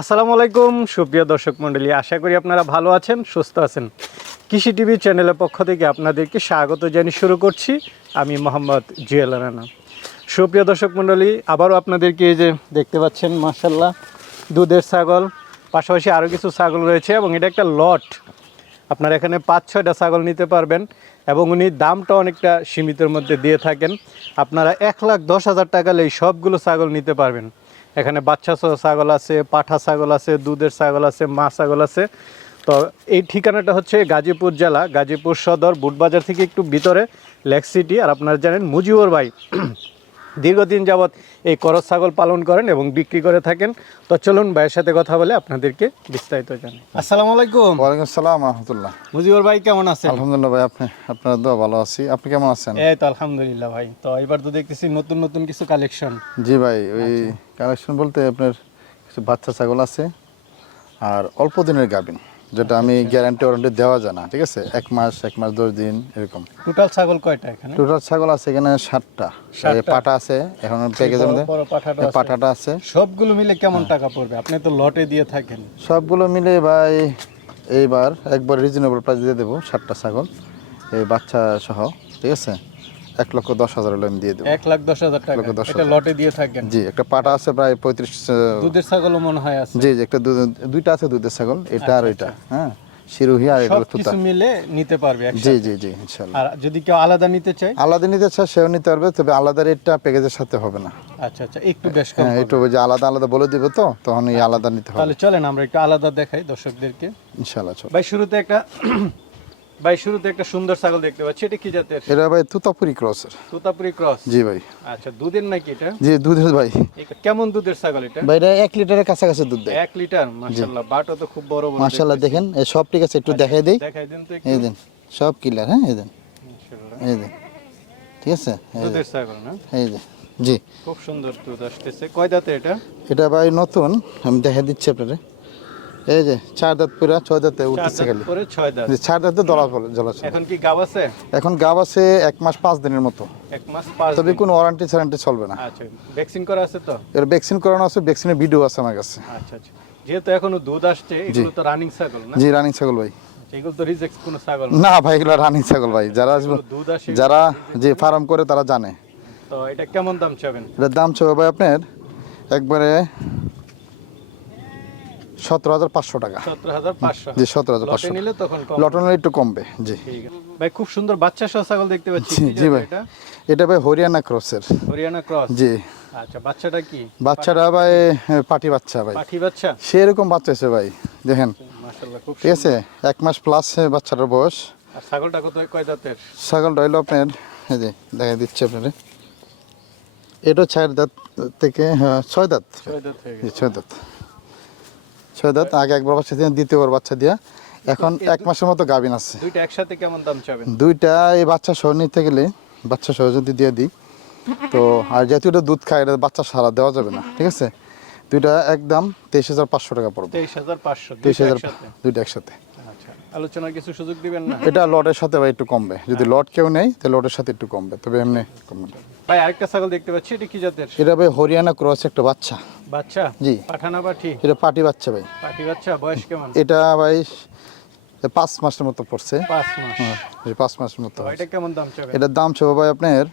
আসসালামু আলাইকুম, সুপ্রিয় দর্শক মণ্ডলী আশা করি আপনারা ভালো আছেন, সুস্থ আছেন। কৃষি টিভি চ্যানেলের পক্ষ থেকে আপনাদেরকে স্বাগত জানিয়ে শুরু করছি। আমি মোহাম্মদ জুয়েল রানা। সুপ্রিয় দর্শক মণ্ডলী আবারও আপনাদেরকে এই যে দেখতে পাচ্ছেন মার্শাল্লাহ দুধের ছাগল, পাশাপাশি আরও কিছু ছাগল রয়েছে এবং এটা একটা লট। আপনারা এখানে পাঁচ, ছয়টা ছাগল নিতে পারবেন এবং উনি দামটা অনেকটা সীমিতের মধ্যে দিয়ে থাকেন। আপনারা এক লাখ দশ হাজার টাকা এই সবগুলো ছাগল নিতে পারবেন। এখানে বাচ্চা ছাগল আছে, পাঠা ছাগল আছে, দুধের ছাগল আছে, মা ছাগল আছে। তো এই ঠিকানাটা হচ্ছে গাজীপুর জেলা, গাজীপুর সদর, বুটবাজার থেকে একটু ভিতরে, লেক সিটি, আর আপনারা জানেন মুজিবর ভাই। দীর্ঘদিন যাবৎ এই করস ছাগল পালন করেন এবং বিক্রি করে থাকেন। তো চলুন ভাইয়ের সাথে কথা বলে আপনাদেরকে বিস্তারিত জানাই আসসালামু আলাইকুম। ওয়ালাইকুম আসসালাম রহমতুল্লাহ। মুজিবর ভাই কেমন আছেন? আলহামদুলিল্লাহ ভাই আপনি আপনার দোয়া ভালো আছি। আপনি কেমন আছেন? এই তো আলহামদুলিল্লাহ ভাই। তো এবার তো দেখতেছি নতুন নতুন কিছু কালেকশন জি ভাই ওই আচ্ছা। কালেকশন বলতে আপনার কিছু বাচ্চা ছাগল আছে আর অল্প দিনের গাবিন যেটা আমি। গ্যারান্টি ওয়ারেন্টি দেওয়া যায় না ঠিক আছে? এক মাস এক মাস দশ দিন এরকম। টোটাল ছাগল কয়টা এখানে? টোটাল ছাগল আছে এখানে ষাটটা? পাটা আছে এখন প্যাকেজের মধ্যে পাঠাটা আছে। সবগুলো মিলে কেমন টাকা পড়বে? আপনি তো লটে দিয়ে থাকেন। সবগুলো মিলে ভাই এইবার একবার রিজনেবল প্রাইস দিয়ে দেবো ষাটটা ছাগল এই বাচ্চা সহ ঠিক আছে? এক লক্ষ দশ হাজার হলে আমি দিয়ে দেবো। এক লাখ দশ হাজার টাকা। এটা লটে দিয়ে থাকেন। জি একটা পাটা আছে প্রায় পঁয়ত্রিশ দুধের ছাগলও মনে হয় আছে। জি জি একটা দুইটা আছে দুধের ছাগল এটা আর ওইটা হ্যাঁ শিরোহী আর এটা সব কিছু মিলে নিতে পারবে জি জি জি ইনশাল্লাহ। আর যদি কেউ আলাদা নিতে চায়? আলাদা নিতে চায় সেও নিতে পারবে তবে আলাদা রেটটা প্যাকেজের সাথে হবে না। আচ্ছা আচ্ছা একটু বেশ কম হ্যাঁ একটু যে আলাদা আলাদা বলে দিবে তো তখন এই আলাদা নিতে হবে। তাহলে চলেন আমরা একটু আলাদা দেখাই দর্শকদেরকে। ইনশাল্লাহ চল। ভাই শুরুতে একটা ভাই শুরুতে একটা সুন্দর ছাগল দেখতে পাচ্ছি। এটা কি জাতের? এটা ভাই তুতাপুরি ক্রস তুতাপুরি ক্রস? জি ভাই। আচ্ছা দুধের নাকি এটা? জি দুধের ভাই। কেমন দুধের ছাগল এটা? ভাই এটা এক লিটারের কাছাকাছি দুধ দেয়। এক লিটার? মাশাআল্লাহ বাটা তো খুব বড় বড় মার্শাল্লাহ দেখেন এই সব ঠিক আছে একটু দেখাই দেই। দেখাই দিন তো একটু। এই দেন সব কিলার হ্যাঁ? এই দেন। মাশাআল্লাহ। এই দেন। ঠিক আছে? দুধের ছাগল না? এই যে জি। খুব সুন্দর দুধ আসতেছে। কয় দাঁতে এটা? এটা ভাই নতুন আমি দেখা দিচ্ছি আপনারে। এই যে চার দাঁত পুরা ছয় দাঁতে উঠতেছে খালি। চার দাঁতে দলা এখন কি গাব আছে? এখন গাব আছে এক মাস পাঁচ দিনের মতো। এক মাস পাঁচ তবে কোনো ওয়ারেন্টি চলবে না। আচ্ছা ভ্যাকসিন করা আছে তো? এর ভ্যাকসিন করানো আছে ভ্যাকসিনের ভিডিও আছে আমার কাছে। আচ্ছা আচ্ছা। যেহেতু এখনও দুধ আসছে এগুলো তো রানিং ছাগল না? জি রানিং ছাগল ভাই। আচ্ছা, না। ভাই এগুলো রানিং ছাগল ভাই। যারা দুধ আসে যারা যে ফার্ম করে তারা জানে। তো এটা কেমন দাম চাবেন? এটার দাম ছিল ভাই আপনার একবারে সতেরো হাজার পাঁচশো টাকা। সতেরো হাজার পাঁচশো। জি সতেরো হাজার পাঁচশো। নিলে তখন একটু কমবে জি। ভাই খুব সুন্দর বাচ্চা সহ ছাগল দেখতে পাচ্ছি। জি, ভাই। এটা? ভাই হরিয়ানা ক্রসের। হরিয়ানা ক্রস। জি। আচ্ছা বাচ্চাটা কি? বাচ্চাটা ভাই পাটি বাচ্চা ভাই। পাঠি বাচ্চা? সেরকম বাচ্চা আছে ভাই দেখেন। ঠিক আছে? এক মাস প্লাস বাচ্চাটার বয়স। ছাগলটা কত কয় দাঁতের ছাগলটা হইল আপনার এই যে দেখা দিচ্ছে আপনার। এটা চার দাঁত থেকে হ্যাঁ, ছয় দাঁত। ছয় দাঁত হয়ে গেছে। ছয় দাঁত। ছয় দাঁত আগে একবার বাচ্চা দিয়ে দ্বিতীয়বার বাচ্চা দিয়া। এখন এক মাসের মতো গাভিন আছে। দুইটা একসাথে কেমন দাম চাবেন? দুইটা এই বাচ্চা সহ নিতে গেলে বাচ্চা সহ যদি দিয়ে দিই তো আর যেহেতু এটা দুধ খায় এটা বাচ্চা সারা দেওয়া যাবে না ঠিক আছে? দুইটা একদম তেইশ হাজার পাঁচশো টাকা পড়বে। তেইশ হাজার পাঁচশো তেইশ হাজার দুইটা একসাথে। আলোচনার কিছু সুযোগ দিবেন না? এটা লটের সাথে ভাই একটু কমবে। যদি লট কেউ নেই তাহলে লটের সাথে একটু কমবে। তবে এমনি কমবে ভাই আরেকটা ছাগল দেখতে পাচ্ছি এটা কি জাতের? এটা ভাই হরিয়ানা ক্রস একটা বাচ্চা। বাচ্চা? জি। পাঠানা পাঠি? এটা পাটি বাচ্চা ভাই। পাঠি বাচ্চা বয়স কেমন? এটা ভাই পাঁচ মাসের মতো পড়ছে। পাঁচ মাস। হ্যাঁ, পাঁচ মাসের মতো এটা কেমন দাম চাবেন? এটার দাম ছিল ভাই আপনার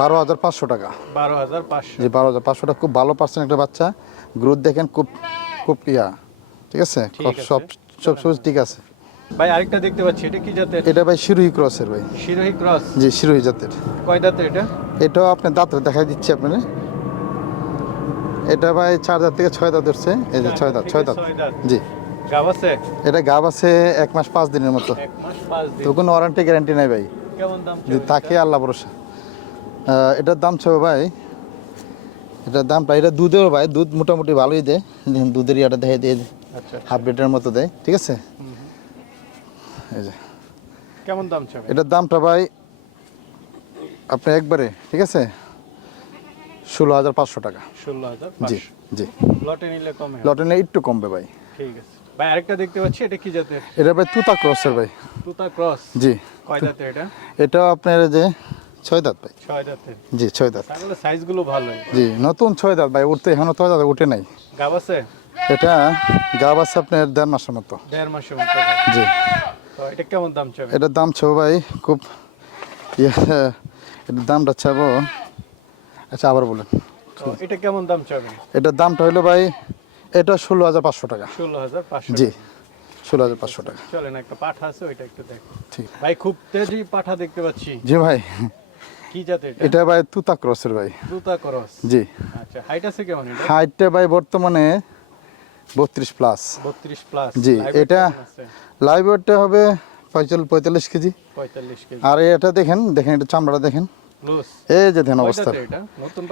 বারো হাজার পাঁচশো টাকা। বারো হাজার পাঁচশো। যে বারো হাজার পাঁচশো টাকা। খুব ভালো পার্সেন্ট একটা বাচ্চা। গ্রোথ দেখেন খুব খুব ইয়া। ঠিক আছে? সব সব সব ঠিক আছে। ভাই আরেকটা দেখতে পাচ্ছি এটা কি জাতের? এটা ভাই শিরোহী ক্রসের ভাই। শিরোহী ক্রস? জি শিরোহী জাতের। কয় দাঁতের এটা? এটাও আপনার দাঁত দেখা দিচ্ছে আপনার এটা ভাই চার দাঁত থেকে ছয় দাঁত ধরছে। এই যে ছয় দাঁত ছয় দাঁত। জি। গাব আছে? এটা গাব আছে এক মাস পাঁচ দিনের মতো। এক মাস পাঁচ দিন। তো কোনো ওয়ারেন্টি গ্যারান্টি নাই ভাই। দাম চাবেন থাকে আল্লাহ ভরসা। এটার দাম ছিল ভাই এটার দামটা এটা দুধের ভাই দুধ মোটামুটি ভালোই দেয়। দুধের ইয়াটা দেখে দিয়ে আচ্ছা হাফ লিটার মতো দেয় ঠিক আছে। এই যে। কেমন দাম এটার দামটা ভাই আপনি একবারে ঠিক আছে? ষোলো হাজার পাঁচশো টাকা। ষোলো হাজার জি জি। লটে নিলে কমে হবে। লটনে একটু কমবে ভাই। ঠিক আছে। ভাই আরেকটা দেখতে পাচ্ছি এটা কি জাতের? এটা ভাই তুতা ক্রসের ভাই। তুতা ক্রস? জি। কয় দাঁতের এটা? আপনার যে ছয় দাঁত ভাই। ছয় দাঁতের। জি ছয় দাঁত। ছাগলের সাইজগুলো ভালোই। জি নতুন ছয় দাঁত ভাই উঠতে এখনও ছয় দাঁত উঠে নাই। গাব আছে? এটা গাব আছে আপনার দেড় মাসের মতো। দেড় মাসের মতো জি। তো এটা কেমন দাম চাবে? এটার দাম ছো ভাই খুব ইয়ে, এটার দামটা চাবো। আচ্ছা আবার বলেন। তো এটা কেমন দাম চাবে? এটার দামটা হলো ভাই এটা ষোলো হাজার পাঁচশো টাকা। ষোলো হাজার পাঁচশো জি ষোলো হাজার পাঁচশো টাকা। চলেন একটা পাঠা আছে ওইটা একটু দেখো। ঠিক। ভাই খুব তেজি পাঠা দেখতে পাচ্ছি। জি ভাই। কি জাতের এটা? এটা ভাই তুতা ক্রসের ভাই। দুতা করস। জি। আচ্ছা হাইট আছে কেমন এটা? হাইটটা ভাই বর্তমানে বত্রিশ প্লাস বত্রিশ প্লাস জি, এটা- লাইভ ওয়েটটা হবে পঁয়তাল্লিশ কেজি। পঁয়তাল্লিশ কেজি। আর এটা দেখেন দেখেন এটা চামড়াটা দেখেন। এই যে দেখেন অবস্থা।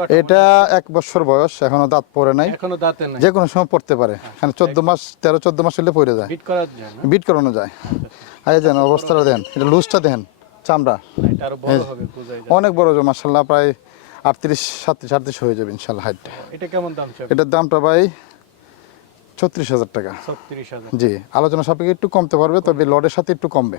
এটা? এক বছর বয়স এখনও দাঁত পড়ে নাই। এখনও দাঁতে নাই। যে কোনো সময় পড়তে পারে। এখানে চোদ্দ মাস তেরো চোদ্দ মাস হলে পড়ে যায়। বিট করানো যায়। আর এই দেন অবস্থাটা দেন এটা লুজটা দেখেন চামড়া। বড় অনেক বড় মার্শাল্লাহ প্রায় আটত্রিশ সাতত্রিশ আটত্রিশ হয়ে যাবে ইনশাল্লাহ হাইটটা। এটা কেমন দাম এটার দামটা ভাই ছত্রিশ হাজার টাকা। জি আলোচনা সাপেক্ষে একটু কমতে পারবে তবে লডের সাথে একটু কমবে।